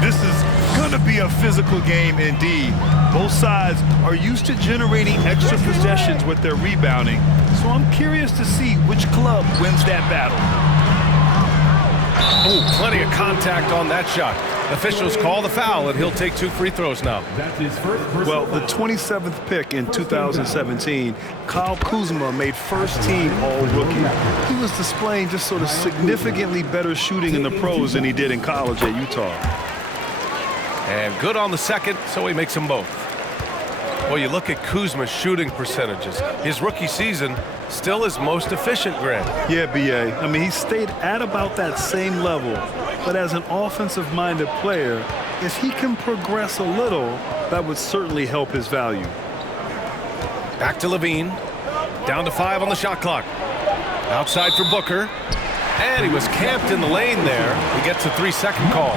This is going to be a physical game indeed. Both sides are used to generating extra possessions with their rebounding, so I'm curious to see which club wins that battle. Oh, plenty of contact on that shot. Officials call the foul, and he'll take 2 free throws now. Well, the 27th pick in 2017, Kyle Kuzma made first-team All-Rookie. He was displaying just sort of significantly better shooting in the pros than he did in college at Utah. And good on the second, so he makes them both. Well, you look at Kuzma's shooting percentages. His rookie season, still his most efficient, Grant. Yeah, B.A. I mean, he stayed at about that same level. But as an offensive-minded player, if he can progress a little, that would certainly help his value. Back to Levine. Down to 5 on the shot clock. Outside for Booker. And he was camped in the lane there. He gets a 3-second call.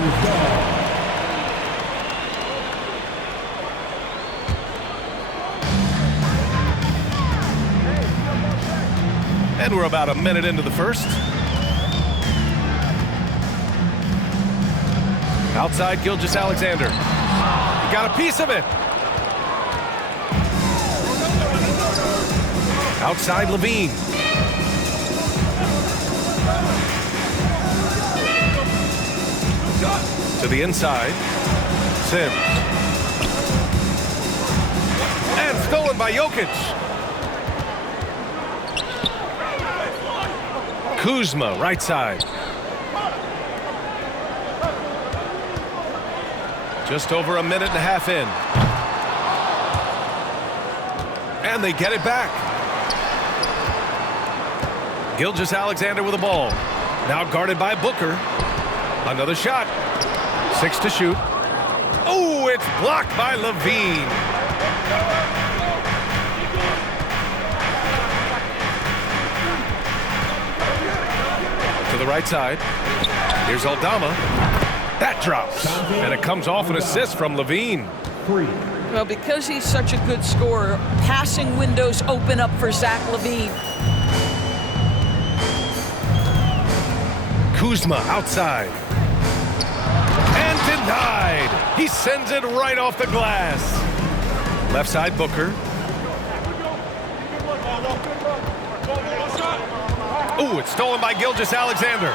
And we're about a minute into the first. Outside Gilgeous-Alexander. He got a piece of it. Outside Levine. To the inside. Sims. And stolen by Jokic. Kuzma, right side. Just over a minute and a half in. And they get it back. Gilgeous-Alexander with the ball. Now guarded by Booker. Another shot. 6 to shoot. Oh, it's blocked by Levine. To the right side. Here's Aldama. That drops, and it comes off an assist from Levine. Well, because he's such a good scorer, passing windows open up for Zach LaVine. Kuzma outside. And denied. He sends it right off the glass. Left side, Booker. Ooh, it's stolen by Gilgeous-Alexander.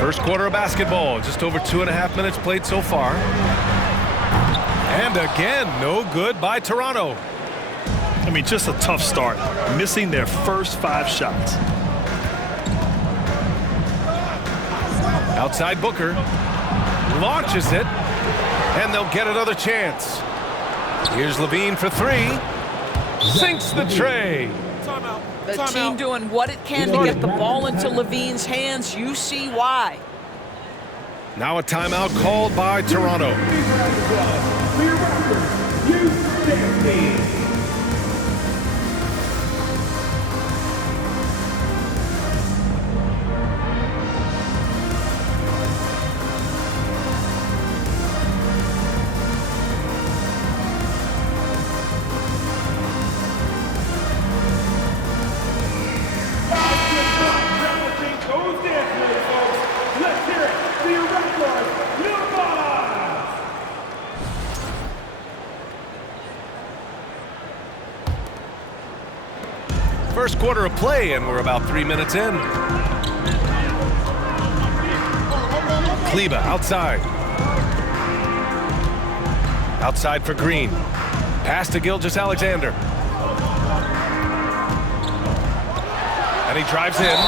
First quarter of basketball, just over 2.5 minutes played so far. And again, no good by Toronto. I mean, just a tough start, missing their first 5 shots. Outside Booker. Launches it. And they'll get another chance. Here's Levine for 3. Sinks the tray. The team doing what it can to get the ball into Levine's hands. You see why. Now a timeout called by Toronto. First quarter of play, and we're about 3 minutes in. Kleber outside. Outside for Green. Pass to Gilgeous-Alexander. And he drives in.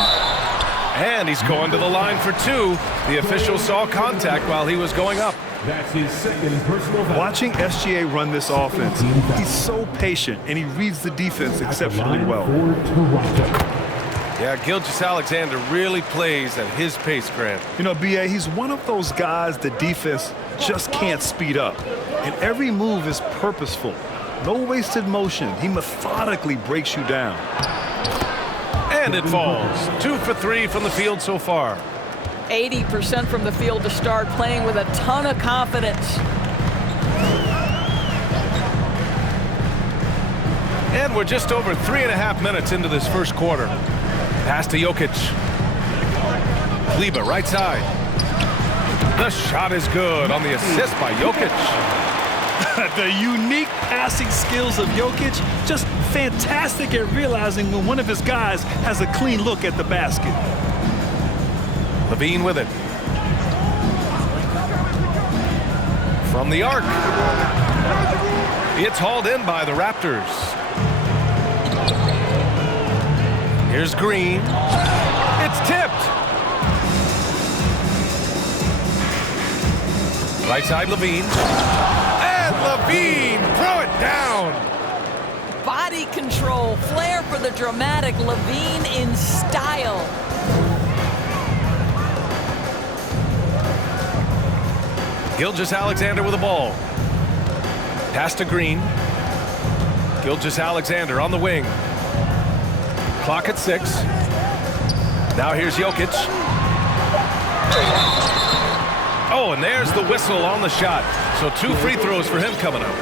And he's going to the line for 2. The official saw contact while he was going up. That's his second personal foul. Watching SGA run this offense, he's so patient, and he reads the defense exceptionally well. Yeah, Gilgeous-Alexander really plays at his pace, Grant. You know, B.A., he's one of those guys the defense just can't speed up. And every move is purposeful. No wasted motion. He methodically breaks you down. And it falls. 2 for 3 from the field so far. 80% from the field to start, playing with a ton of confidence. And we're just over 3.5 minutes into this first quarter. Pass to Jokic. Kleba, right side. The shot is good on the assist by Jokic. The unique passing skills of Jokic, just fantastic at realizing when one of his guys has a clean look at the basket. Levine with it. From the arc. It's hauled in by the Raptors. Here's Green. It's tipped. Right side, Levine. And Levine, throw it down. Body control, flair for the dramatic. Levine in style. Gilgeous-Alexander with the ball. Pass to Green. Gilgeous-Alexander on the wing. Clock at 6. Now here's Jokic. Oh, and there's the whistle on the shot. So 2 free throws for him coming up.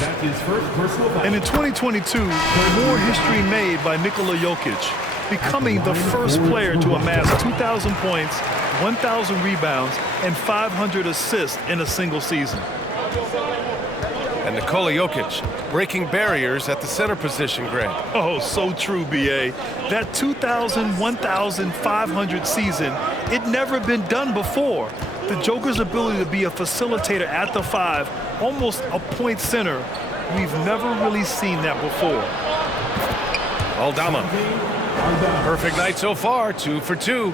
That's his first personal foul. And in 2022, more history made by Nikola Jokic, becoming the first player to amass 2,000 points, 1,000 rebounds, and 500 assists in a single season. And Nikola Jokic breaking barriers at the center position, Greg. Oh, so true, B.A. That 2,000, 1,500 season, it never been done before. The Joker's ability to be a facilitator at the 5, almost a point center, we've never really seen that before. Aldama. Perfect night so far, 2 for 2.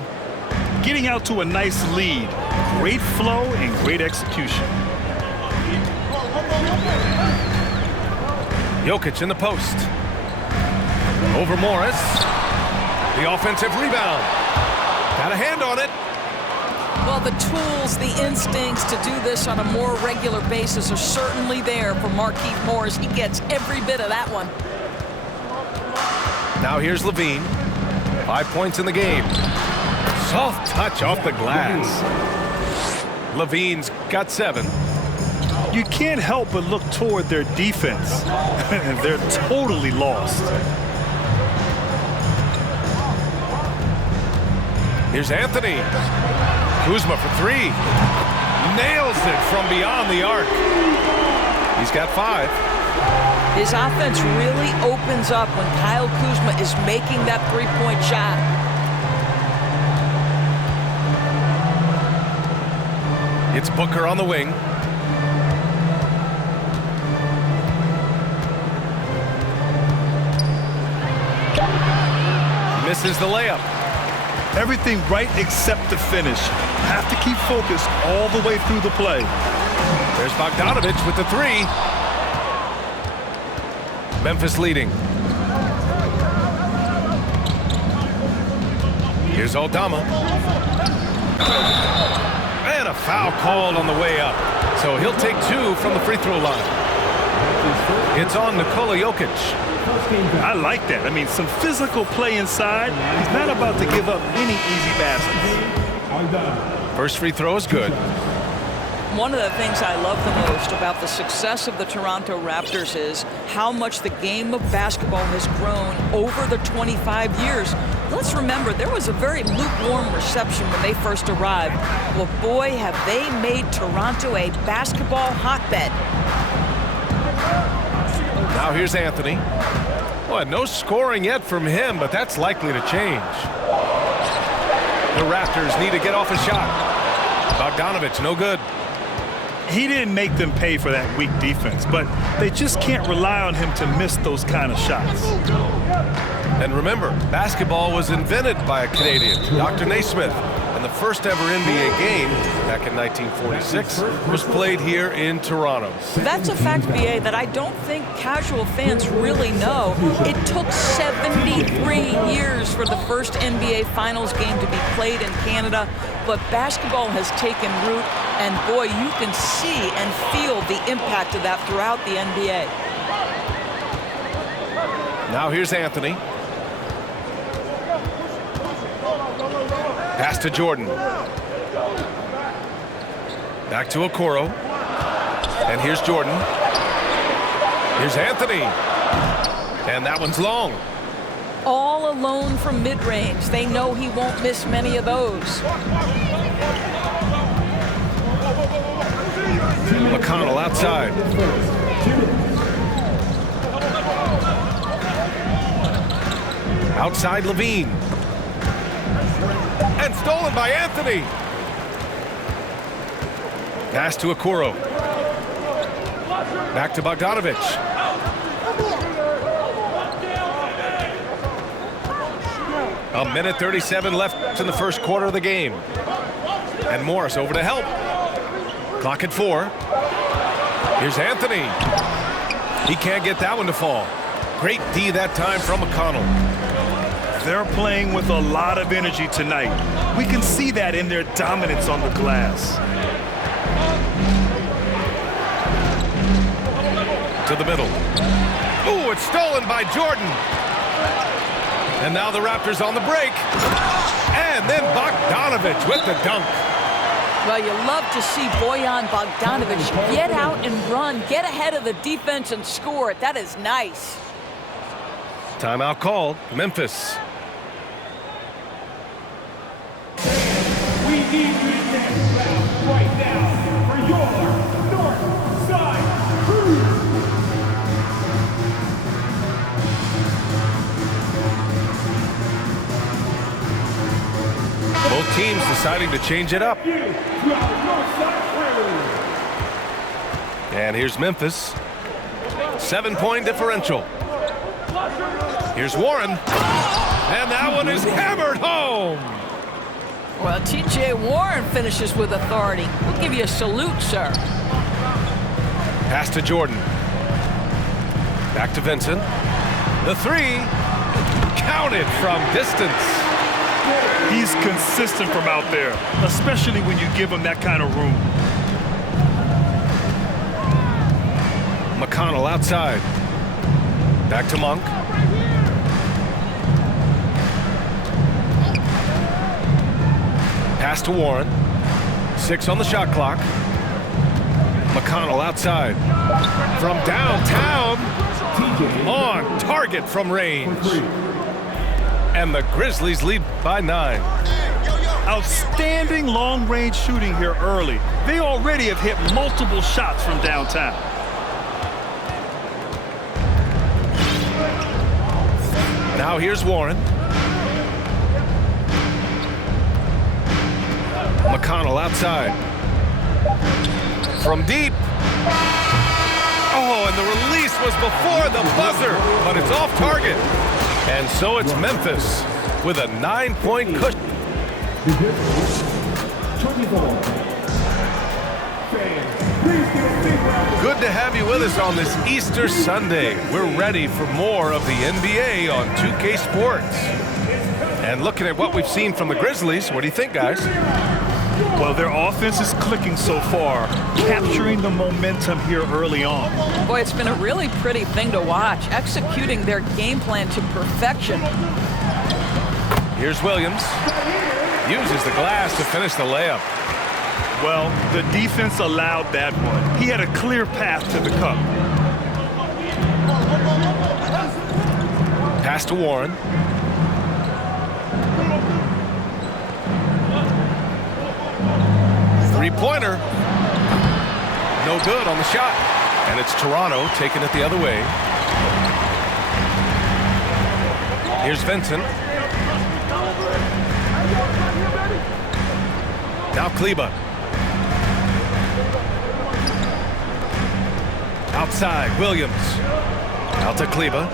Getting out to a nice lead, great flow and great execution. Jokic in the post. Over Morris. The offensive rebound. Got a hand on it. Well, the tools, the instincts to do this on a more regular basis are certainly there for Markieff Morris. He gets every bit of that one. Now here's Levine. 5 points in the game. Soft touch off the glass. Levine's got 7. You can't help but look toward their defense. They're totally lost. Here's Anthony. Kuzma for 3. Nails it from beyond the arc. He's got 5. His offense really opens up when Kyle Kuzma is making that three-point shot. It's Booker on the wing. Misses the layup. Everything right except the finish. Have to keep focused all the way through the play. There's Bogdanovich with the 3. Memphis leading. Here's Aldama. And a foul called on the way up. So he'll take 2 from the free throw line. It's on Nikola Jokic. I like that. I mean, some physical play inside. He's not about to give up any easy baskets. First free throw is good. One of the things I love the most about the success of the Toronto Raptors is how much the game of basketball has grown over the 25 years. Let's remember, there was a very lukewarm reception when they first arrived. Well, boy, have they made Toronto a basketball hotbed. Now here's Anthony. Well, no scoring yet from him, but that's likely to change. The Raptors need to get off a shot. Bogdanovich, no good. He didn't make them pay for that weak defense, but they just can't rely on him to miss those kind of shots. And remember, basketball was invented by a Canadian, Dr. Naismith, and the first ever NBA game back in 1946 was played here in Toronto. That's a fact, BA, that I don't think casual fans really know. It took 73 years for the first NBA Finals game to be played in Canada, but basketball has taken root, and boy, you can see and feel the impact of that throughout the NBA. Now here's Anthony. Pass to Jordan. Back to Okoro. And here's Jordan. Here's Anthony. And that one's long. All alone from mid-range. They know he won't miss many of those. McConnell outside. Outside Levine. And stolen by Anthony. Pass to Okoro. Back to Bogdanovic. A minute 37 left in the first quarter of the game. And Morris over to help. Clock at 4. Here's Anthony. He can't get that one to fall. Great D that time from McConnell. They're playing with a lot of energy tonight. We can see that in their dominance on the glass. To the middle. Ooh, it's stolen by Jordan. And now the Raptors on the break. And then Bogdanovic with the dunk. Well, you love to see Bojan Bogdanovic get out and run, get ahead of the defense and score it. That is nice. Timeout called. Memphis. We need you next round right now for your North Side Crew. Both teams deciding to change it up. And here's Memphis. 7-point differential. Here's Warren. And that one is hammered home. Well, T.J. Warren finishes with authority. We'll give you a salute, sir. Pass to Jordan. Back to Vincent. The 3. Counted from distance. He's consistent from out there, especially when you give him that kind of room. McConnell outside. Back to Monk. Pass to Warren. 6 on the shot clock. McConnell outside. From downtown. On target from range. And the Grizzlies lead by 9. Outstanding long-range shooting here early. They already have hit multiple shots from downtown. Now here's Warren. McConnell outside. From deep. Oh, and the release was before the buzzer, but it's off target. And so it's Memphis with a 9-point cushion. Good to have you with us on this Easter Sunday. We're ready for more of the NBA on 2K Sports. And looking at what we've seen from the Grizzlies, what do you think, guys? Well, their offense is clicking so far, capturing the momentum here early on. Boy, it's been a really pretty thing to watch, executing their game plan to perfection. Here's Williams. Uses the glass to finish the layup. Well, the defense allowed that one. He had a clear path to the cup. Pass to Warren. Three-pointer. No good on the shot. And it's Toronto taking it the other way. Here's Vincent. Now Kleba. Outside, Williams. Out to Kleba.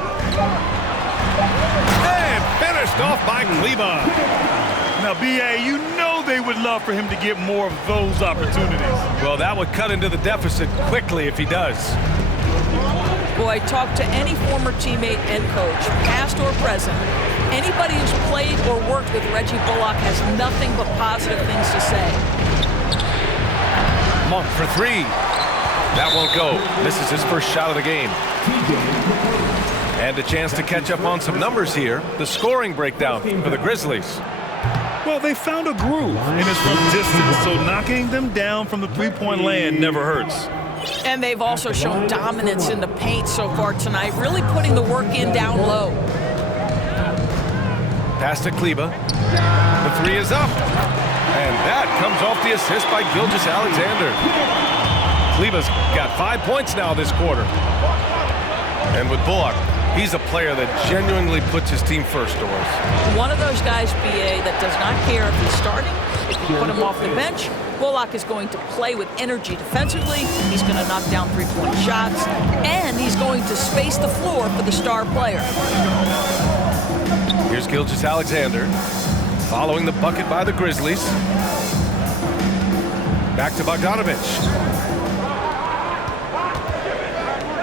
And finished off by Kleba. Now, B.A., you know they would love for him to get more of those opportunities. Well, that would cut into the deficit quickly if he does. Boy, talk to any former teammate and coach, past or present. Anybody who's played or worked with Reggie Bullock has nothing but positive things to say. Monk for 3. That won't go. This is his first shot of the game. And a chance to catch up on some numbers here. The scoring breakdown for the Grizzlies. Well, they found a groove, and it's from distance, so knocking them down from the three-point land never hurts. And they've also shown dominance in the paint so far tonight, really putting the work in down low. Pass to Kleba. The three is up. And that comes off the assist by Gilgeous-Alexander. Kleba's got 5 points now this quarter. And with Bullock, he's a player that genuinely puts his team first, Doris. One of those guys, BA, that does not care if he's starting, if you put him off the bench. Bullock is going to play with energy defensively. He's going to knock down three-point shots, and he's going to space the floor for the star player. Here's Gilgeous-Alexander following the bucket by the Grizzlies. Back to Bogdanovic.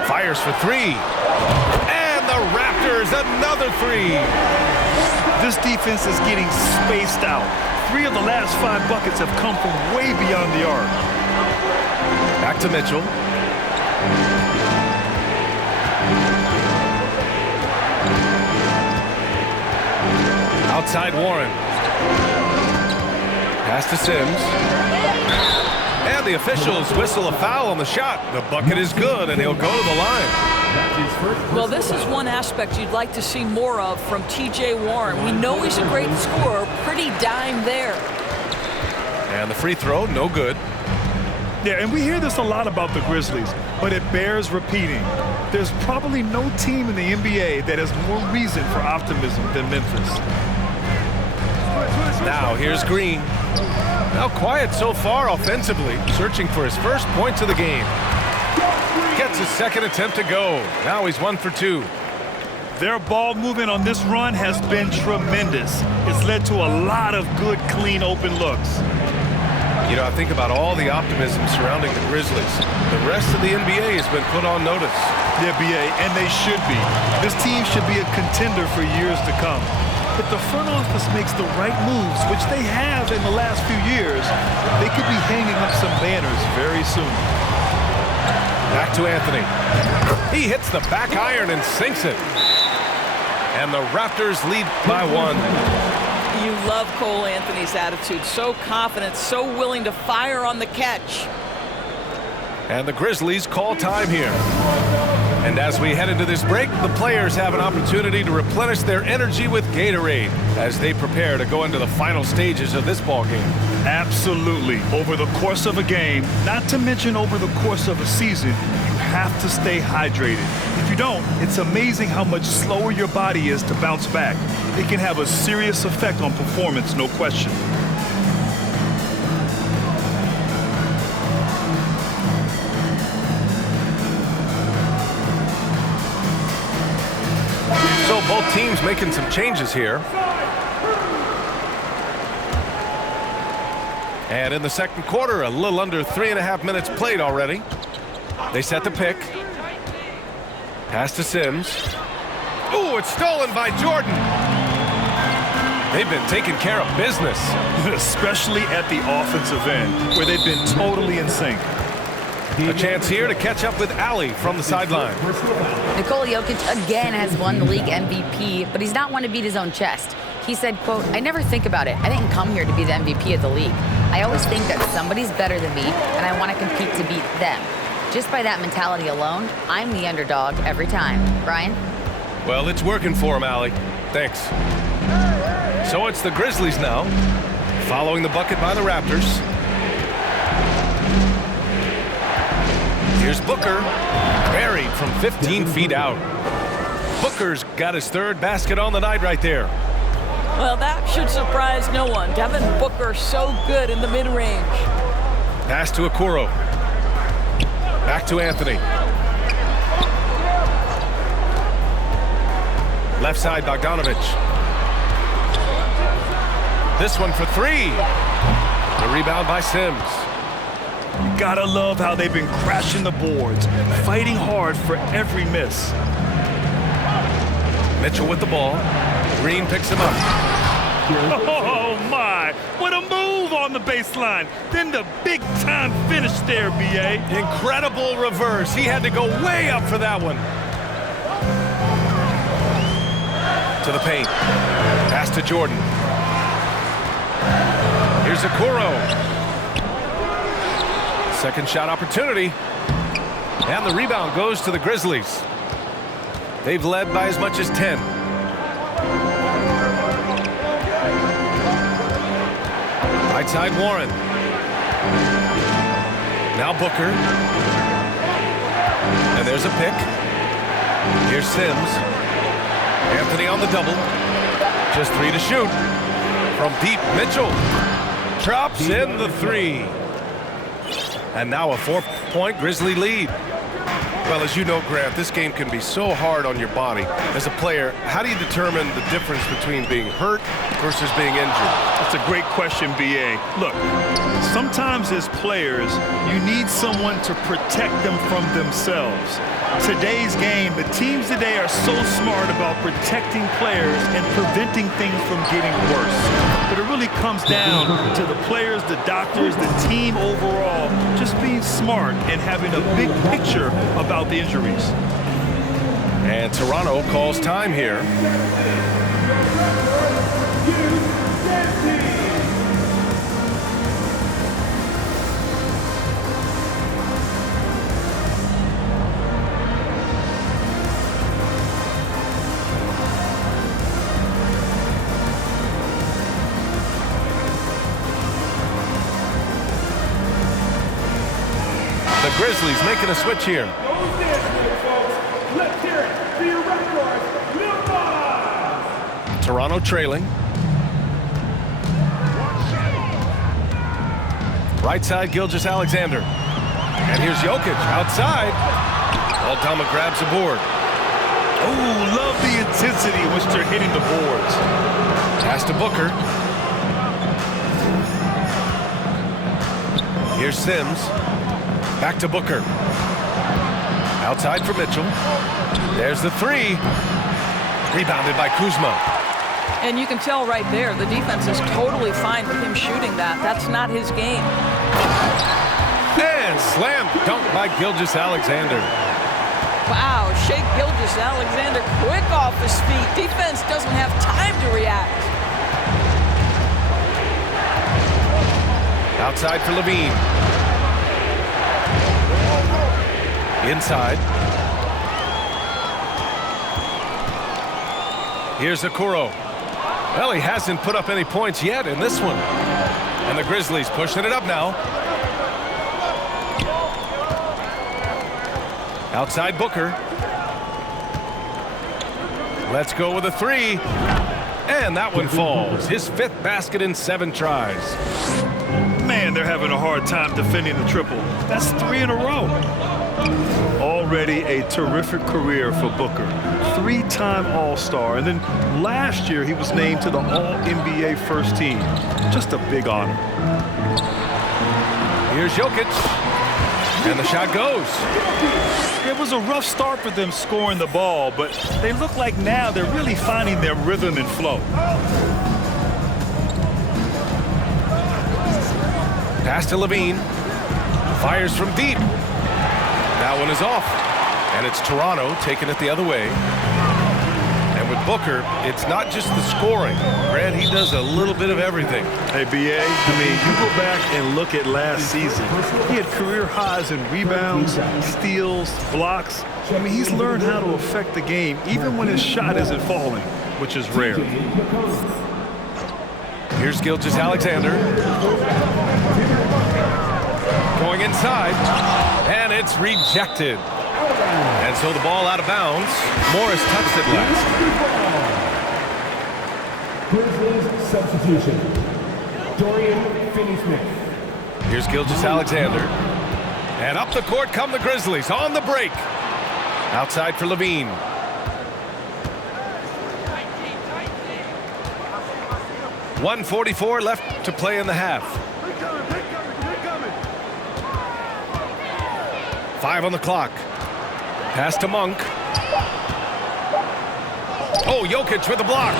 Fires for three. And the Raptors, another three. This defense is getting spaced out. 3 of the last 5 buckets have come from way beyond the arc. Back to Mitchell. Outside Warren. Pass to Sims. And the officials whistle a foul on the shot. The bucket is good, and he'll go to the line. Well, this is one aspect you'd like to see more of from T.J. Warren. We know he's a great scorer. Pretty dime there. And the free throw, no good. Yeah, and we hear this a lot about the Grizzlies, but it bears repeating. There's probably no team in the NBA that has more reason for optimism than Memphis. Now here's Green. Now quiet so far offensively, searching for his first points of the game. Gets his second attempt to go. Now he's 1 for 2. Their ball movement on this run has been tremendous. It's led to a lot of good, clean, open looks. You know, I think about all the optimism surrounding the Grizzlies. The rest of the NBA has been put on notice. Yeah, BA, and they should be. This team should be a contender for years to come. If the front office makes the right moves, which they have in the last few years, they could be hanging up some banners very soon. Back to Anthony. He hits the back iron and sinks it. And the Raptors lead by 1. You love Cole Anthony's attitude. So confident, so willing to fire on the catch. And the Grizzlies call time here. And as we head into this break, the players have an opportunity to replenish their energy with Gatorade as they prepare to go into the final stages of this ball game. Absolutely. Over the course of a game, not to mention over the course of a season, you have to stay hydrated. If you don't, it's amazing how much slower your body is to bounce back. It can have a serious effect on performance, no question. So both teams making some changes here. And in the second quarter, a little under 3.5 minutes played already. They set the pick. Pass to Sims. Ooh, it's stolen by Jordan. They've been taking care of business. Especially at the offensive end, where they've been totally in sync. A chance here to catch up with Ali from the sideline. Nikola Jokic again has won the league MVP, but he's not one to beat his own chest. He said, quote, "I never think about it. I didn't come here to be the MVP of the league. I always think that somebody's better than me, and I want to compete to beat them. Just by that mentality alone, I'm the underdog every time." Brian? Well, it's working for him, Ali. Thanks. So it's the Grizzlies now, following the bucket by the Raptors. Here's Booker, buried from 15 feet out. Booker's got his third basket on the night right there. Well, that should surprise no one. Devin Booker so good in the mid-range. Pass to Okoro. Back to Anthony. Left side, Bogdanovic. This one for three. The rebound by Sims. You gotta love how they've been crashing the boards, fighting hard for every miss. Mitchell with the ball. Green picks him up. Oh my, what a move on the baseline. Then the big time finish there, BA. Incredible reverse. He had to go way up for that one. To the paint. Pass to Jordan. Here's Okoro. Second shot opportunity. And the rebound goes to the Grizzlies. They've led by as much as 10. Right side, Warren. Now Booker. And there's a pick. Here's Sims. Anthony on the double. Just 3 to shoot. From deep, Mitchell drops in the 3. And now a 4-point Grizzly lead. Well, as you know, Grant, this game can be so hard on your body. As a player, how do you determine the difference between being hurt versus being injured? That's a great question, B.A. Look, sometimes as players, you need someone to protect them from themselves. Today's game, the teams today are so smart about protecting players and preventing things from getting worse. But it really comes down to the players, the doctors, the team overall, just being smart and having a big picture about the injuries. And Toronto calls time here. The Grizzlies making a switch here. Let's hear it for your Raptors, MAMBA! Toronto trailing. Right side, Gilgeous-Alexander. And here's Jokic outside. Aldama grabs the board. Oh, love the intensity in which they're hitting the boards. Pass to Booker. Here's Sims. Back to Booker. Outside for Mitchell. There's the 3. Rebounded by Kuzma. And you can tell right there, the defense is totally fine with him shooting that. That's not his game. And slam dunk by Gilgeous-Alexander. Wow, Shai Gilgeous-Alexander quick off his feet. Defense doesn't have time to react. Outside for Levine. Inside. Here's Okoro. Well, he hasn't put up any points yet in this one. And the Grizzlies pushing it up now. Outside Booker. Let's go with a 3. And that one falls. His 5th basket in 7 tries. Man, they're having a hard time defending the triple. That's 3 in a row. Already a terrific career for Booker. 3-time All-Star. And then last year, he was named to the All-NBA first team. Just a big honor. Here's Jokic. And the shot goes. It was a rough start for them scoring the ball, but they look like now they're really finding their rhythm and flow. Pass to Levine. Fires from deep. That one is off. And it's Toronto taking it the other way. And with Booker, it's not just the scoring. Grant, he does a little bit of everything. Hey, B.A., I mean, you go back and look at last season. He had career highs in rebounds, steals, blocks. I mean, he's learned how to affect the game, even when his shot isn't falling, which is rare. Here's Gilgeous-Alexander. Going inside, and it's rejected. And so the ball out of bounds. Morris touched it last. Grizzlies substitution. Dorian Finney-Smith. Here's Gilgeous-Alexander. And up the court come the Grizzlies on the break. Outside for Levine. .144 left to play in the half. 5 on the clock. Pass to Monk. Oh, Jokic with the block.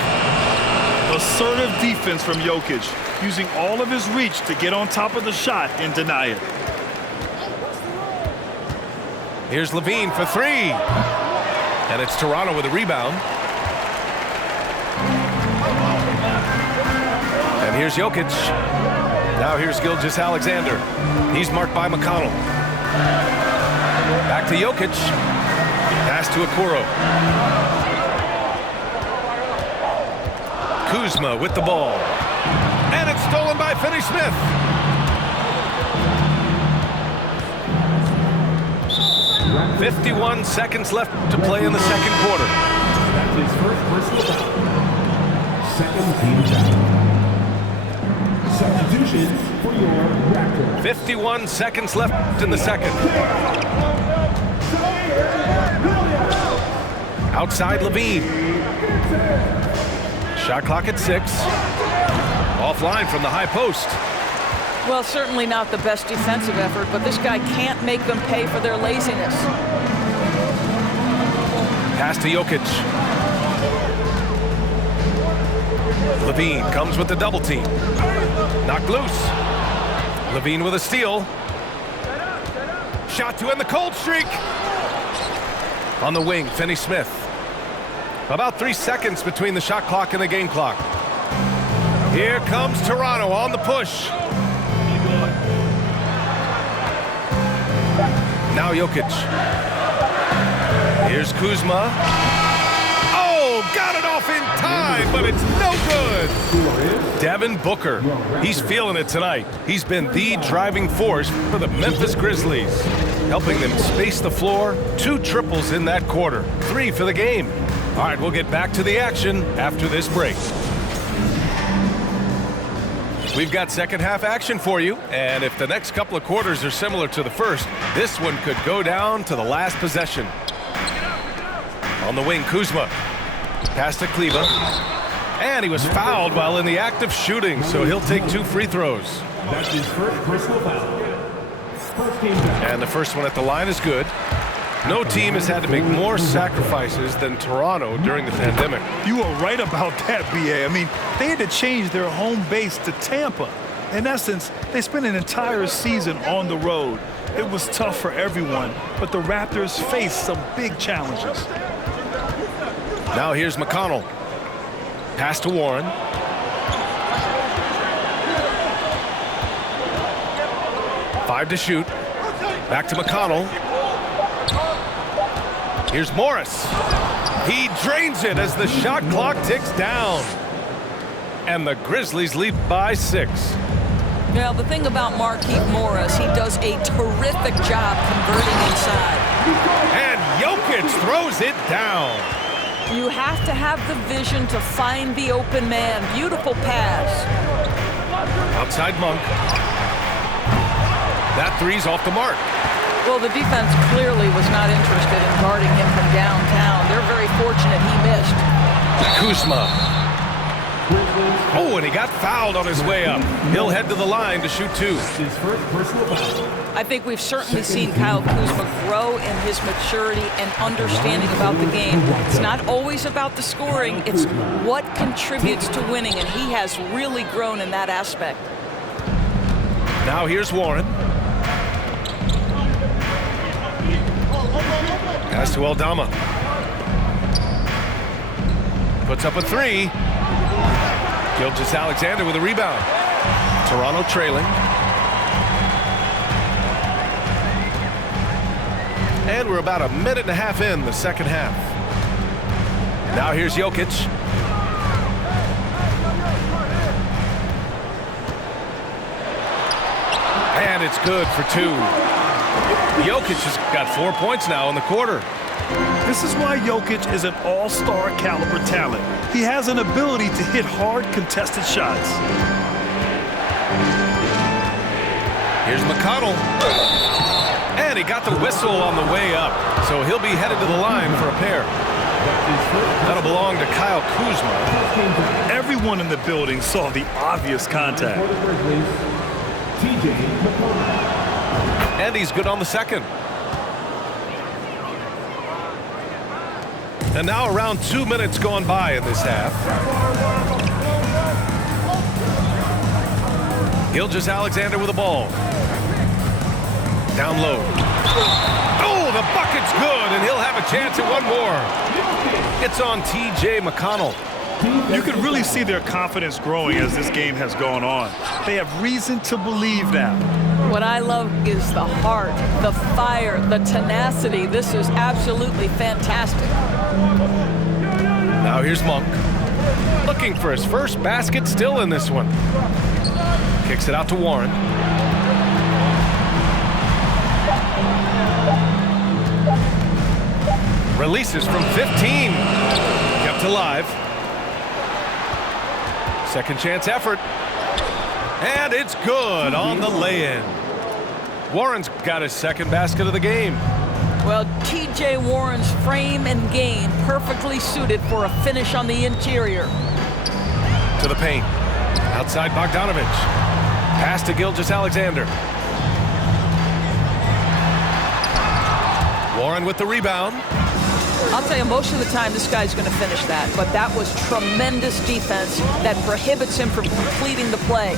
Assertive defense from Jokic, using all of his reach to get on top of the shot and deny it. Here's Levine for 3. And it's Toronto with a rebound. And here's Jokic. Now here's Gilgeous-Alexander. He's marked by McConnell. Back to Jokic. Pass to Okoro. Kuzma with the ball. And it's stolen by Finney-Smith. Raptors 51 seconds left to play in the second quarter. That's his first personal foul. Second team foul. Substitution for your Raptors. 51 seconds left in the second. Outside Levine. Shot clock at 6. Offline from the high post. Well, certainly not the best defensive effort, but this guy can't make them pay for their laziness. Pass to Jokic. Levine comes with the double team. Knocked loose. Levine with a steal. Shot to end the cold streak. On the wing, Finney-Smith. About 3 seconds between the shot clock and the game clock. Here comes Toronto on the push. Now Jokic. Here's Kuzma. Oh, got it off in time, but it's no good. Devin Booker. He's feeling it tonight. He's been the driving force for the Memphis Grizzlies, helping them space the floor. 2 triples in that quarter. 3 for the game. All right, we'll get back to the action after this break. We've got second half action for you, and if the next couple of quarters are similar to the first, this one could go down to the last possession. On the wing, Kuzma. Pass to Kleba. And he was fouled while in the act of shooting, so he'll take 2 free throws. That's his first personal foul. First team foul. And the first one at the line is good. No team has had to make more sacrifices than Toronto during the pandemic. You are right about that, B.A. I mean, they had to change their home base to Tampa. In essence, they spent an entire season on the road. It was tough for everyone, but the Raptors faced some big challenges. Now here's McConnell. Pass to Warren. Five to shoot. Back to McConnell. Here's Morris. He drains it as the shot clock ticks down. And the Grizzlies lead by 6. Now, the thing about Markieff Morris, he does a terrific job converting inside. And Jokic throws it down. You have to have the vision to find the open man. Beautiful pass. Outside Monk. That three's off the mark. Well, the defense clearly was not interested in guarding him from downtown. They're very fortunate he missed. Kuzma. Oh, and he got fouled on his way up. He'll head to the line to shoot 2. His first personal foul. I think we've certainly seen Kyle Kuzma grow in his maturity and understanding about the game. It's not always about the scoring. It's what contributes to winning, and he has really grown in that aspect. Now here's Warren. Pass to Aldama. Puts up a 3. Gilgeous-Alexander with a rebound. Toronto trailing. And we're about a minute and a half in the second half. Now here's Jokic. And it's good for 2. Jokic has got 4 points now in the quarter. This is why Jokic is an all-star caliber talent. He has an ability to hit hard contested shots. Here's McConnell. And he got the whistle on the way up, so he'll be headed to the line for a pair. That'll belong to Kyle Kuzma. Everyone in the building saw the obvious contact. And he's good on the second. And now around 2 minutes gone by in this half. Gilgeous-Alexander with the ball. Down low. Oh, the bucket's good, and he'll have a chance at one more. It's on T.J. McConnell. You can really see their confidence growing as this game has gone on. They have reason to believe now. What I love is the heart, the fire, the tenacity. This is absolutely fantastic. Now here's Monk. Looking for his first basket, still in this one. Kicks it out to Warren. Releases from 15. Kept alive. Second chance effort. And it's good on the lay-in. Warren's got his second basket of the game. Well, T.J. Warren's frame and game perfectly suited for a finish on the interior. To the paint. Outside Bogdanovich. Pass to Gilgeous-Alexander. Warren with the rebound. I'll tell you, most of the time this guy's going to finish that, but that was tremendous defense that prohibits him from completing the play.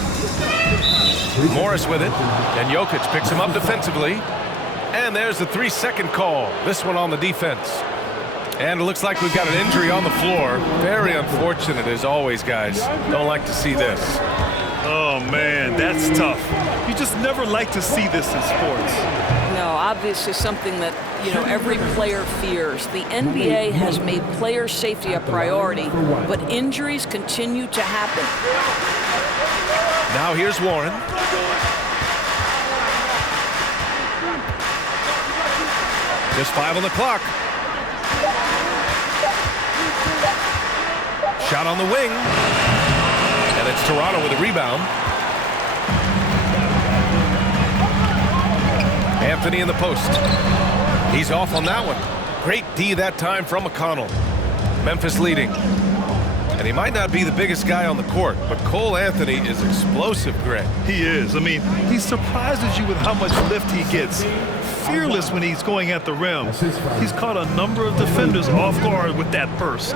Morris with it, and Jokic picks him up defensively. And there's the 3-second call. This one on the defense. And it looks like we've got an injury on the floor. Very unfortunate as always, guys. Don't like to see this. Oh, man, that's tough. You just never like to see this in sports. No, obviously something that, you know, every player fears. The NBA has made player safety a priority, but injuries continue to happen. Now here's Warren. Just 5 on the clock. Shot on the wing. And it's Toronto with a rebound. Anthony in the post. He's off on that one. Great D that time from McConnell. Memphis leading. And he might not be the biggest guy on the court, but Cole Anthony is explosive, Greg. He is. I mean, he surprises you with how much lift he gets. Fearless when he's going at the rim. He's caught a number of defenders off guard with that burst.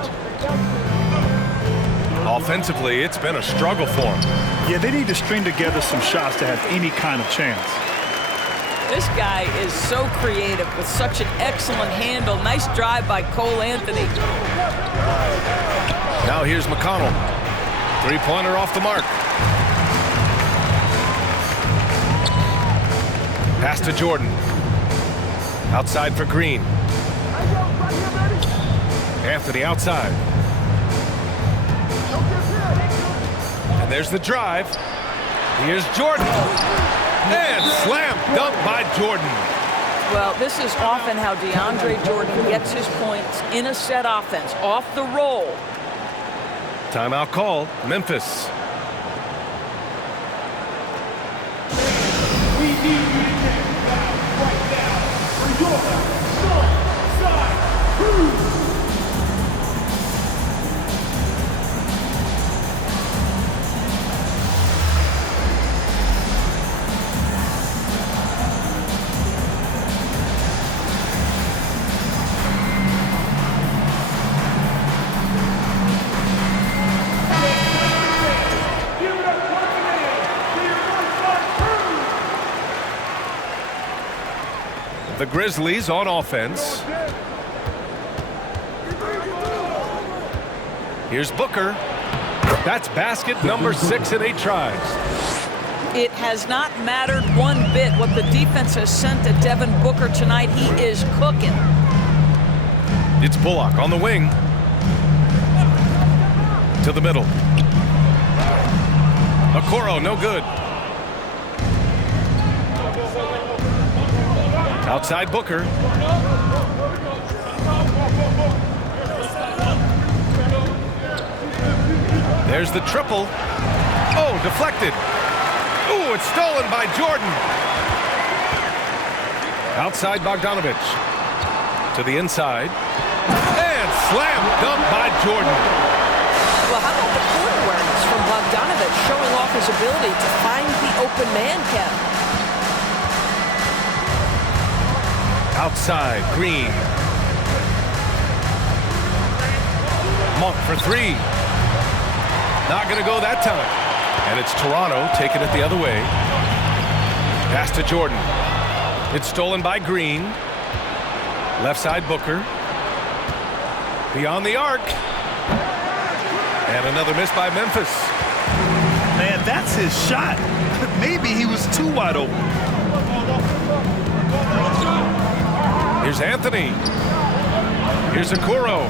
Offensively, it's been a struggle for him. Yeah, they need to string together some shots to have any kind of chance. This guy is so creative with such an excellent handle. Nice drive by Cole Anthony. Now here's McConnell. Three-pointer off the mark. Pass to Jordan. Outside for Green. Anthony outside. And there's the drive. Here's Jordan. And slam dunk by Jordan. Well, this is often how DeAndre Jordan gets his points in a set offense, off the roll. Timeout call, Memphis. We need you to get out right now for your north side crew. The Grizzlies on offense. Here's Booker. That's basket number 6 in 8 tries. It has not mattered one bit what the defense has sent to Devin Booker tonight. He is cooking. It's Bullock on the wing. To the middle. Okoro, no good. Outside Booker. There's the triple. Oh, deflected. Ooh, it's stolen by Jordan. Outside Bogdanovich. To the inside. And slam dunk by Jordan. Well, how about the court awareness from Bogdanovich showing off his ability to find the open man, Kevin? Outside, Green. Monk for 3. Not going to go that time. And it's Toronto taking it the other way. Pass to Jordan. It's stolen by Green. Left side, Booker. Beyond the arc. And another miss by Memphis. Man, that's his shot. Maybe he was too wide open. Here's Anthony. Here's Okoro.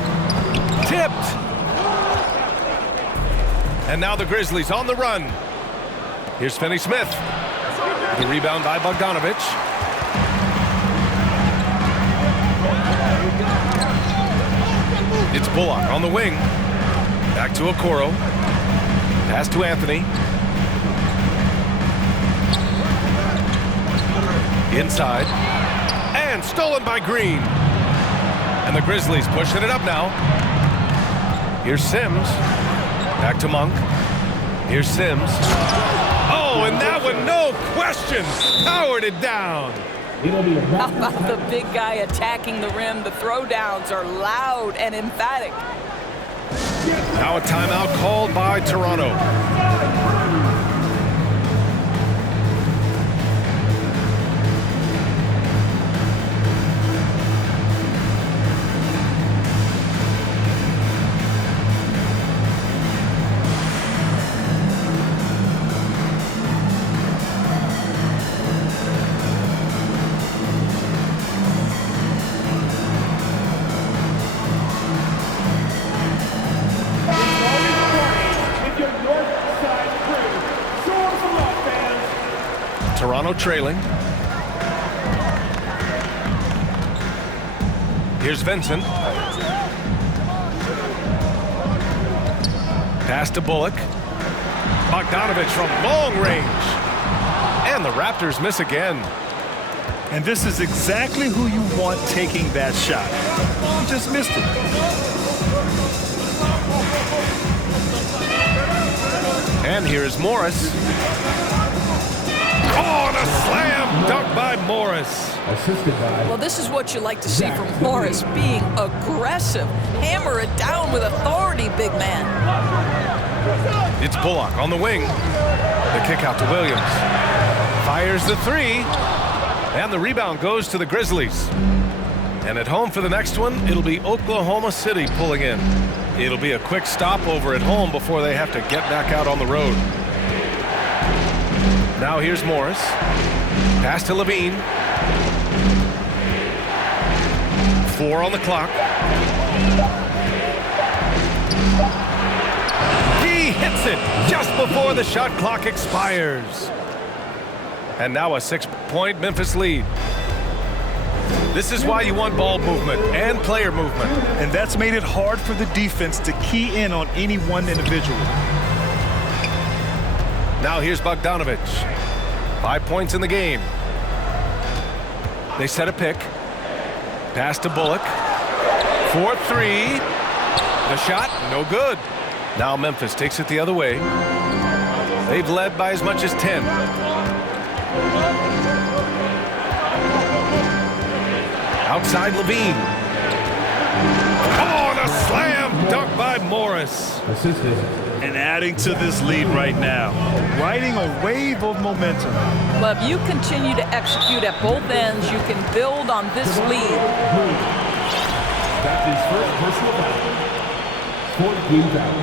Tipped. And now the Grizzlies on the run. Here's Finney-Smith. The rebound by Bogdanovic. It's Bullock on the wing. Back to Okoro. Pass to Anthony. Inside. And stolen by Green. And the Grizzlies pushing it up now. Here's Sims. Back to Monk. Here's Sims. Oh, and that one, no question, powered it down. How about the big guy attacking the rim? The throwdowns are loud and emphatic. Now a timeout called by Toronto. Toronto trailing. Here's Vincent. Pass to Bullock. Bogdanovic from long range. And the Raptors miss again. And this is exactly who you want taking that shot. He just missed it. And here's Morris. Oh, and a slam dunk by Morris. Well, this is what you like to see from Morris, being aggressive. Hammer it down with authority, big man. It's Bullock on the wing. The kick out to Williams. Fires the three. And the rebound goes to the Grizzlies. And at home for the next one, it'll be Oklahoma City pulling in. It'll be a quick stopover at home before they have to get back out on the road. Now here's Morris. Pass to Levine. 4 on the clock. He hits it just before the shot clock expires. And now a 6-point Memphis lead. This is why you want ball movement and player movement. And that's made it hard for the defense to key in on any one individual. Now here's Bogdanovic. 5 points in the game. They set a pick. Pass to Bullock. 4-3. The shot, no good. Now Memphis takes it the other way. They've led by as much as 10. Outside Levine. Oh, and a slam dunk by Morris. And adding to this lead right now, riding a wave of momentum. Well, if you continue to execute at both ends, you can build on this lead. That's his first personal foul. 4th game foul.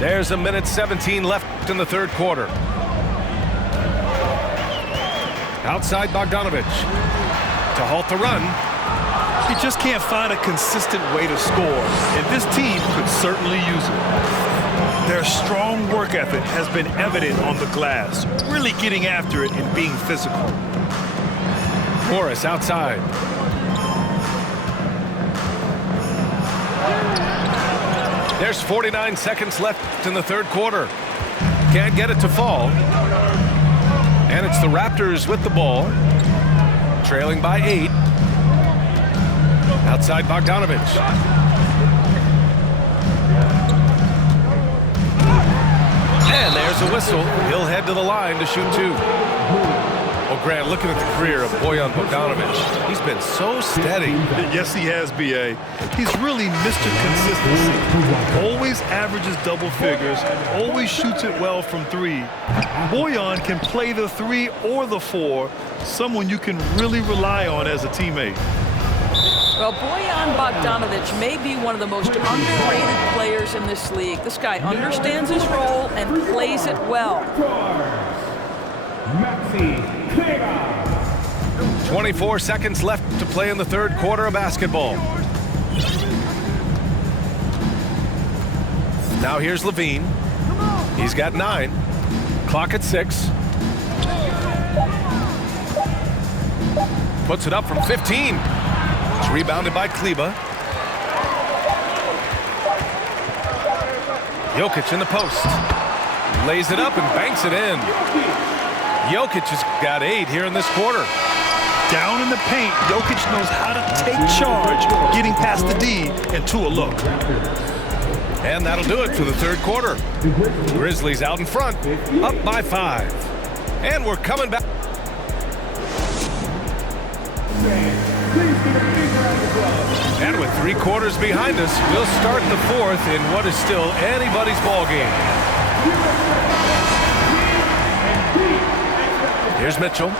There's 1:17 left in the third quarter. Outside Bogdanovic to halt the run. You just can't find a consistent way to score, and this team could certainly use it. Their strong work ethic has been evident on the glass, really getting after it and being physical. Morris outside. There's 49 seconds left in the third quarter. Can't get it to fall. And it's the Raptors with the ball, trailing by 8. Outside Bogdanovic. And there's a whistle. He'll head to the line to shoot 2. Oh, Grant, looking at the career of Bojan Bogdanovic, he's been so steady. Yes, he has, B.A. He's really Mr. Consistency. Always averages double figures, always shoots it well from 3. Bojan can play the 3 or the 4, someone you can really rely on as a teammate. Well, Bojan Bogdanovic may be one of the most underrated players in this league. This guy understands his role and plays it well. 24 seconds left to play in the third quarter of basketball. Now here's Levine. He's got 9. Clock at 6. Puts it up from 15. It's rebounded by Kleba. Jokic in the post. Lays it up and banks it in. Jokic has got 8 here in this quarter. Down in the paint, Jokic knows how to take charge, getting past the D and to a look. And that'll do it for the third quarter. Grizzlies out in front, up by 5. And we're coming back. And with 3 quarters behind us, we'll start the fourth in what is still anybody's ball game. Here's Mitchell.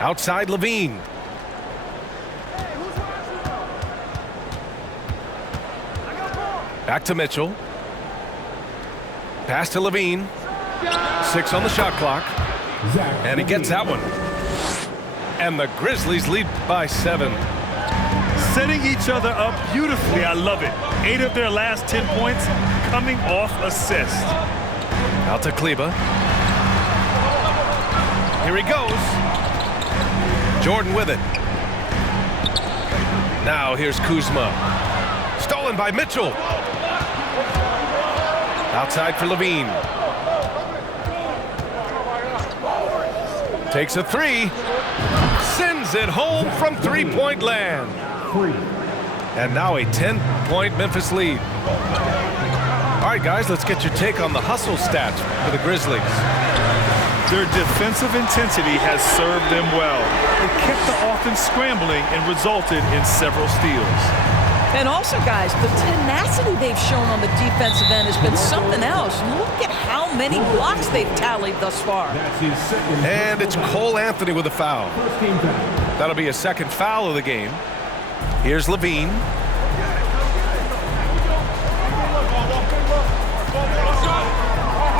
Outside Levine. Back to Mitchell. Pass to Levine. 6 on the shot clock. And he gets that one. And the Grizzlies lead by 7. Setting each other up beautifully. I love it. 8 of their last 10 points coming off assists. Out to Kleba. Here he goes. Jordan with it. Now here's Kuzma. Stolen by Mitchell. Outside for Levine. Takes a 3. Sends it home from three-point land. And now a 10-point Memphis lead. All right, guys, let's get your take on the hustle stats for the Grizzlies. Their defensive intensity has served them well. It kept the offense scrambling and resulted in several steals. And also, guys, the tenacity they've shown on the defensive end has been something else. Look at how many blocks they've tallied thus far. And it's Cole Anthony with a foul. That'll be a second foul of the game. Here's Levine.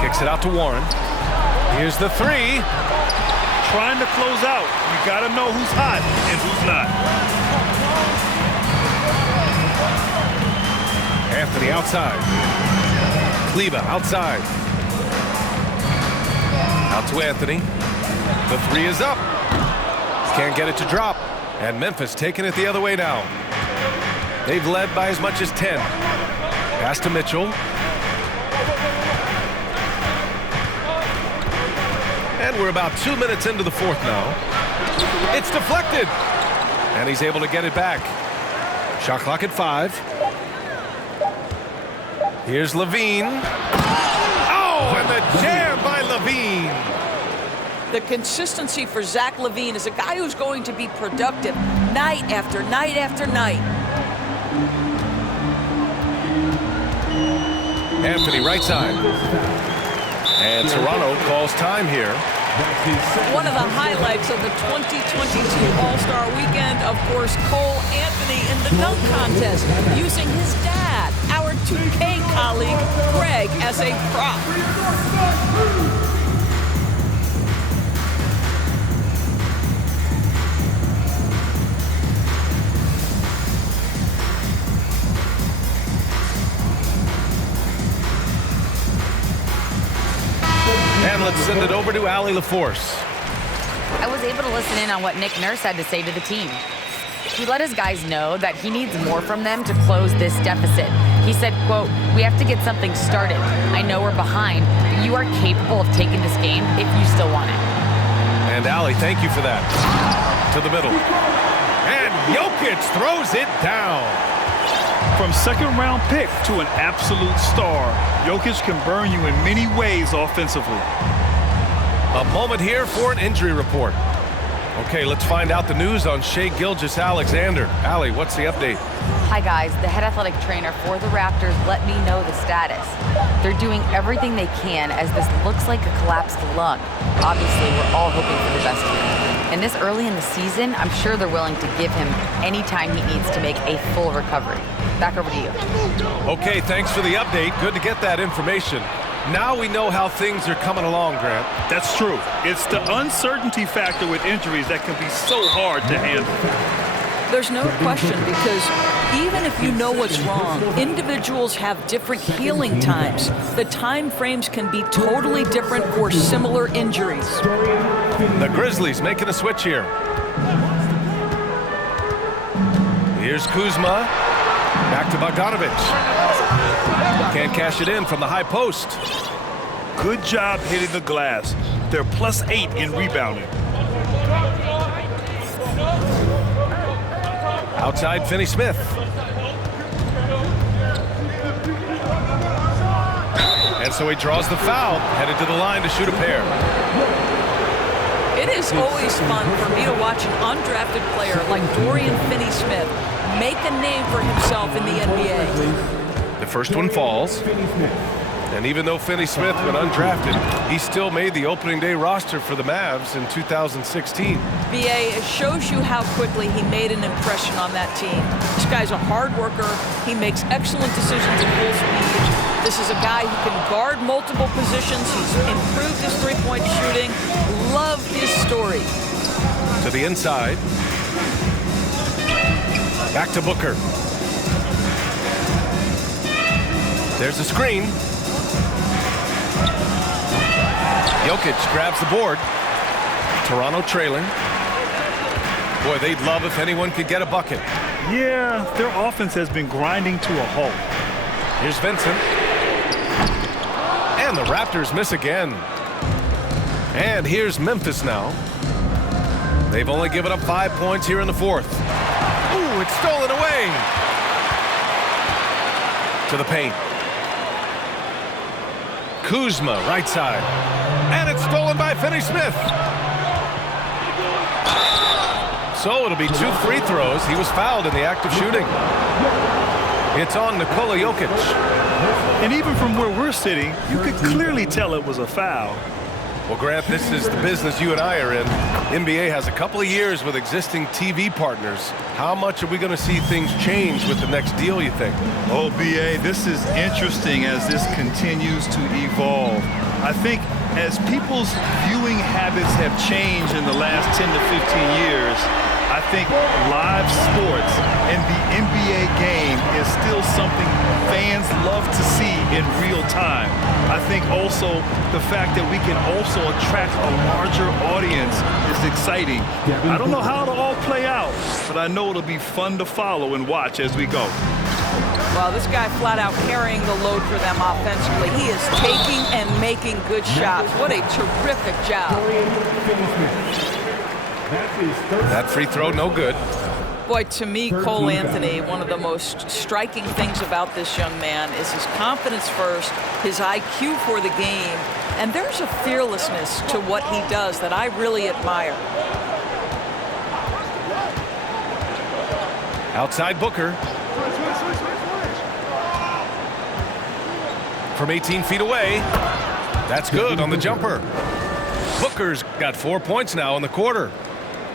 Kicks it out to Warren. Here's the 3. Trying to close out. You got to know who's hot and who's not. Anthony outside. Kleba outside. Out to Anthony. The 3 is up. Can't get it to drop. And Memphis taking it the other way now. They've led by as much as 10. Pass to Mitchell. And we're about 2 minutes into the fourth now. It's deflected. And he's able to get it back. Shot clock at 5. Here's Levine. Oh, and the jam by Levine. The consistency for Zach LaVine is a guy who's going to be productive night after night after night. Anthony right side. And Toronto calls time here. One of the highlights of the 2022 All-Star Weekend, of course, Cole Anthony in the dunk contest, using his dad, our 2K colleague, Greg, as a prop. And let's send it over to Allie LaForce. I was able to listen in on what Nick Nurse had to say to the team. He let his guys know that he needs more from them to close this deficit. He said, quote, "We have to get something started. I know we're behind, but you are capable of taking this game if you still want it." And Allie, thank you for that. To the middle. And Jokic throws it down. From second-round pick to an absolute star, Jokic can burn you in many ways offensively. A moment here for an injury report. Okay, let's find out the news on Shai Gilgeous-Alexander. Allie, what's the update? Hi guys, the head athletic trainer for the Raptors let me know the status. They're doing everything they can as this looks like a collapsed lung. Obviously, we're all hoping for the best here. And this early in the season, I'm sure they're willing to give him any time he needs to make a full recovery. Back over to you. Okay, thanks for the update. Good to get that information. Now we know how things are coming along, Grant. That's true. It's the uncertainty factor with injuries that can be so hard to handle. There's no question, because even if you know what's wrong, individuals have different healing times. The time frames can be totally different for similar injuries. The Grizzlies making a switch here. Here's Kuzma. Back to Bogdanovic. Can't cash it in from the high post. Good job hitting the glass. They're +8 in rebounding. Outside, Finney-Smith. And so he draws the foul, headed to the line to shoot a pair. It is always fun for me to watch an undrafted player like Dorian Finney-Smith make a name for himself in the NBA. The first one falls. And even though Finney-Smith went undrafted, he still made the opening day roster for the Mavs in 2016. BA, it shows you how quickly he made an impression on that team. This guy's a hard worker. He makes excellent decisions at full speed. This is a guy who can guard multiple positions. He's improved his three-point shooting. Love his story. To the inside. Back to Booker. There's a screen. Jokic grabs the board. Toronto trailing. Boy, they'd love if anyone could get a bucket. Yeah, their offense has been grinding to a halt. Here's Vincent. And the Raptors miss again. And here's Memphis now. They've only given up 5 points here in the fourth. Ooh, it's stolen away. To the paint. Kuzma, right side. And it's stolen by Finney-Smith. So it'll be 2 free throws. He was fouled in the act of shooting. It's on Nikola Jokic. And even from where we're sitting, you could clearly tell it was a foul. Well, Grant, this is the business you and I are in. NBA has a couple of years with existing TV partners. How much are we going to see things change with the next deal, you think? Oh, BA, this is interesting as this continues to evolve. I think as people's viewing habits have changed in the last 10 to 15 years, I think live sports and the NBA game is still something fans love to see in real time. I think also the fact that we can also attract a larger audience is exciting. I don't know how it'll all play out, but I know it'll be fun to follow and watch as we go. Well, this guy flat out carrying the load for them offensively. He is taking and making good shots. What a terrific job. That free throw, no good. Boy, to me, Cole Anthony, one of the most striking things about this young man is his confidence first, his IQ for the game, and there's a fearlessness to what he does that I really admire. Outside Booker. From 18 feet away. That's good on the jumper. Booker's got 4 points now in the quarter.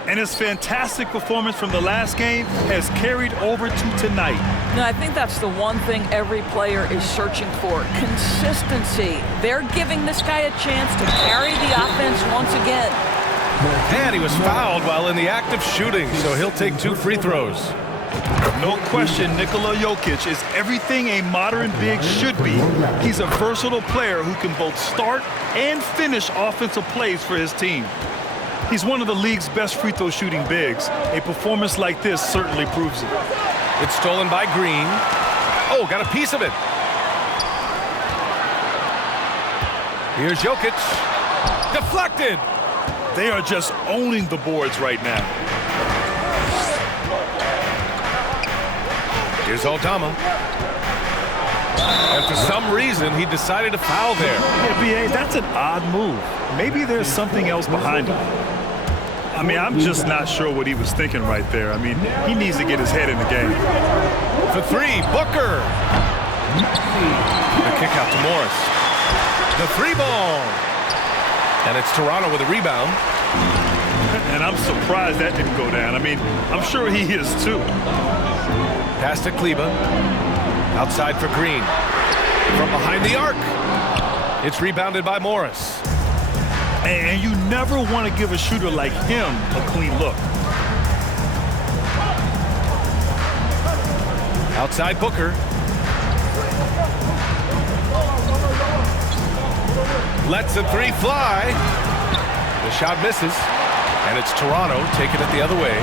And his fantastic performance from the last game has carried over to tonight. Now, I think that's the one thing every player is searching for, consistency. They're giving this guy a chance to carry the offense once again. And he was fouled while in the act of shooting, so he'll take 2 free throws. No question, Nikola Jokic is everything a modern big should be. He's a versatile player who can both start and finish offensive plays for his team. He's one of the league's best free throw shooting bigs. A performance like this certainly proves it. It's stolen by Green. Oh, got a piece of it. Here's Jokic. Deflected. They are just owning the boards right now. Here's Aldama. And for some reason, he decided to foul there. Yeah, BA, that's an odd move. Maybe there's something else behind it. I mean, I'm just not sure what he was thinking right there. I mean, he needs to get his head in the game. For 3, Booker. The kick out to Morris. The 3 ball. And it's Toronto with a rebound. And I'm surprised that didn't go down. I mean, I'm sure he is too. Pass to Kleba. Outside for Green. From behind the arc. It's rebounded by Morris. And you never want to give a shooter like him a clean look. Outside Booker. Lets the three fly. The shot misses. And it's Toronto taking it the other way.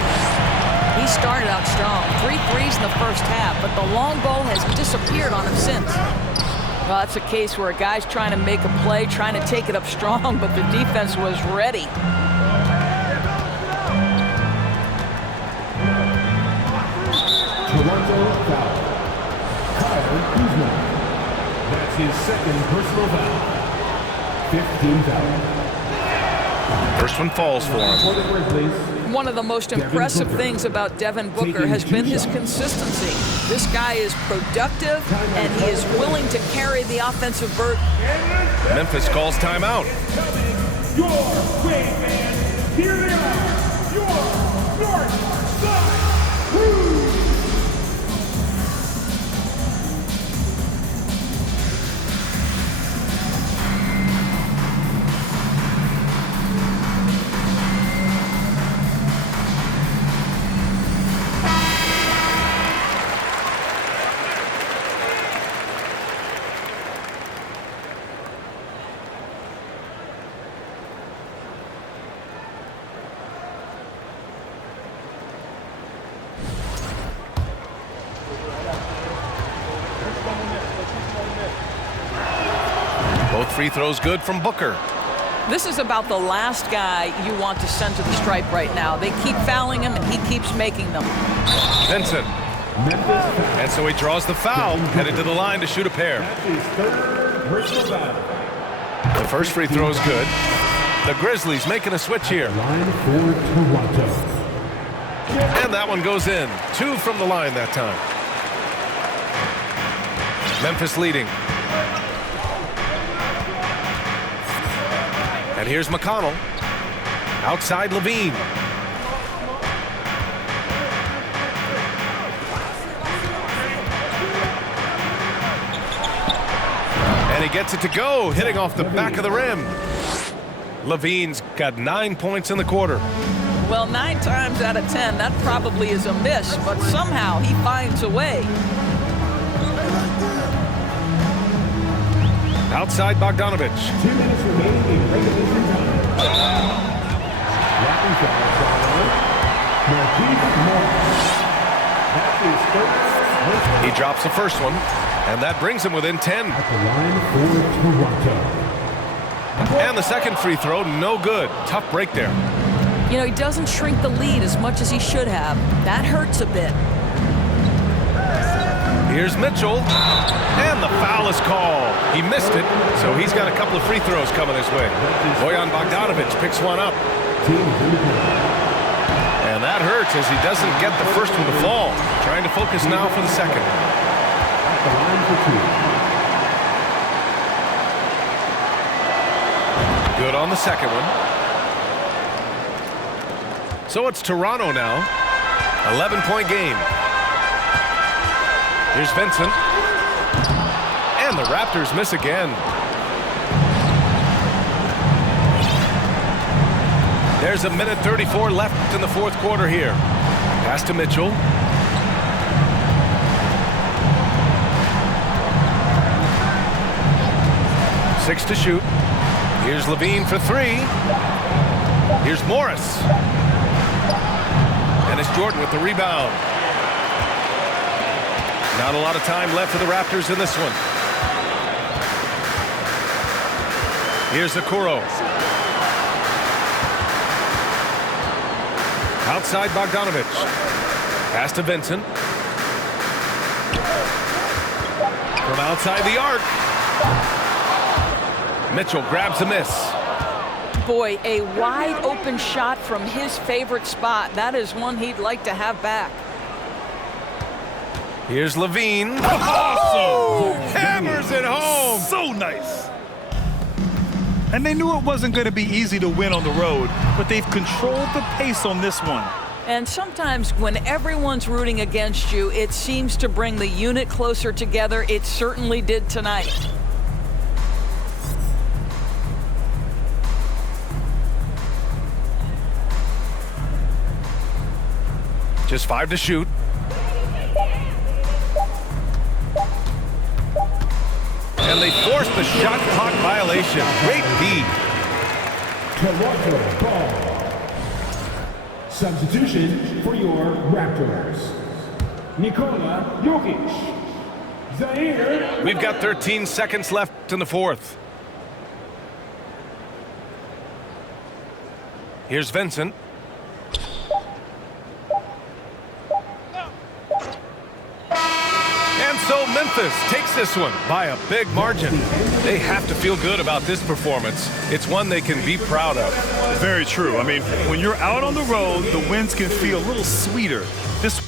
He started out strong. 3 threes in the first half, but the long ball has disappeared on him since. Well, that's a case where a guy's trying to make a play, trying to take it up strong, but the defense was ready. Toronto foul. Kyle Kuzma. That's his second personal foul. 15 foul. First one falls for him. For the Grizzlies. One of the most impressive things about Devin Booker has been his consistency. This guy is productive, and he is willing to carry the offensive burden. Memphis calls timeout. Your way, man. Here they are. Your North Side Crew. Both free throws good from Booker. This is about the last guy you want to send to the stripe right now. They keep fouling him, and he keeps making them. Vincent. And so he draws the foul, headed to the line to shoot a pair. That's his third personal foul. The first free throw is good. The Grizzlies making a switch here. Line for Toronto. And that one goes in. 2 from the line that time. Memphis leading. And here's McConnell. Outside Levine. And he gets it to go, hitting off the back of the rim. Levine's got 9 points in the quarter. Well, 9 times out of 10, that probably is a miss, but somehow he finds a way. Outside Bogdanovich. 2 minutes remaining in regulation time. Raptors That's his third. He drops the first one, and that brings him within 10. At the line for Toronto. And the second free throw, no good. Tough break there. You know, he doesn't shrink the lead as much as he should have. That hurts a bit. Here's Mitchell, and the foul is called. He missed it, so he's got a couple of free throws coming his way. Bojan Bogdanovich picks one up. And that hurts as he doesn't get the first one to fall. Trying to focus now for the second. At the line for 2. Good on the second one. So it's Toronto now. 11-point game. Here's Vincent. And the Raptors miss again. There's a minute 34 left in the fourth quarter here. Pass to Mitchell. Six to shoot. Here's Levine for 3. Here's Morris. And it's Jordan with the rebound. Not a lot of time left for the Raptors in this one. Here's Okoro. Outside Bogdanovich. Pass to Vincent. From outside the arc. Mitchell grabs a miss. Boy, a wide open shot from his favorite spot. That is one he'd like to have back. Here's Levine. Oh! Hammers it home. So nice. And they knew it wasn't going to be easy to win on the road, but they've controlled the pace on this one. And sometimes when everyone's rooting against you, it seems to bring the unit closer together. It certainly did tonight. Just 5 to shoot. And they forced the shot clock violation. Great D. Toronto ball. Substitution for your Raptors. Nikola Jokic. Zaire. We've got 13 seconds left in the fourth. Here's Vincent. And so Memphis takes this one by a big margin. They have to feel good about this performance. It's one they can be proud of. Very true. I mean, when you're out on the road, the wins can feel a little sweeter. This